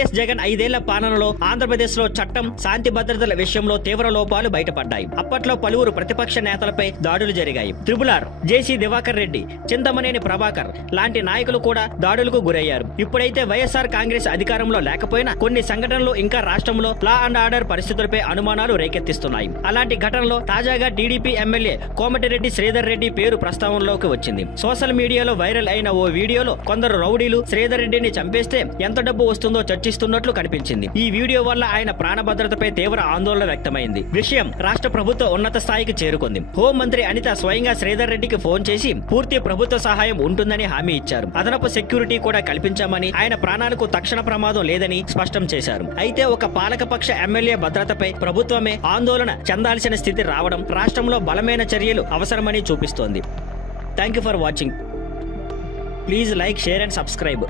YS Jagan 5 ఏళ్ల పాలనలో ఆంధ్రప్రదేశ్ లో చట్టం శాంతి భద్రతల విషయంలో తీవ్ర లోపాలు బయటపడ్డాయి. అప్పట్లో పలువురు ప్రతిపక్ష నేతలపై దాడులు జరిగాయి. త్రిబులార్, జేసీ దివాకర్ రెడ్డి, చింతమనేని ప్రభాకర్ లాంటి నాయకులు కూడా దాడులకు గురయ్యారు. ఇప్పుడైతే వైఎస్ఆర్ కాంగ్రెస్ అధికారంలో లేకపోయినా కొన్ని సంఘటనలు ఇంకా రాష్ట్రంలో లా అండ్ ఆర్డర్ పరిస్థితులపై అనుమానాలు రేకెత్తిస్తున్నాయి. అలాంటి ఘటనలో తాజాగా టీడీపీ ఎమ్మెల్యే కోమటిరెడ్డి శ్రీధర్ రెడ్డి పేరు ప్రస్తావనలోకి వచ్చింది. సోషల్ మీడియాలో వైరల్ అయిన ఓ వీడియోలో కొందరు రౌడీలు శ్రీధర్ రెడ్డిని చంపేస్తే ఎంత డబ్బు వస్తుందో చర్చిస్తున్నట్లు కనిపించింది. ఈ వీడియో వల్ల ఆయన ప్రాణభద్రతపై తీవ్ర ఆందోళన వ్యక్తమైంది. విషయం రాష్ట్ర ప్రభుత్వ ఉన్నత స్థాయికి చేరుకుంది. హోంమంత్రి అనిత స్వయంగా శ్రీధర్ రెడ్డికి ఫోన్ చేసి పూర్తి ప్రభుత్వ సహాయం ఉంటుందని హామీ ఇచ్చారు. అదనపు సెక్యూరిటీ కూడా కల్పించామని, ఆయన ప్రాణాలకు తక్షణ ప్రమాదం లేదని స్పష్టం చేశారు. అయితే ఒక పాలకపక్ష ఎమ్మెల్యే భద్రతపై ప్రభుత్వమే ఆందోళన చెందాల్సిన స్థితి రావడం రాష్ట్రంలో బలమైన చర్యలు అవసరమని చూపిస్తోంది. Thank you for watching. Please like, share and subscribe.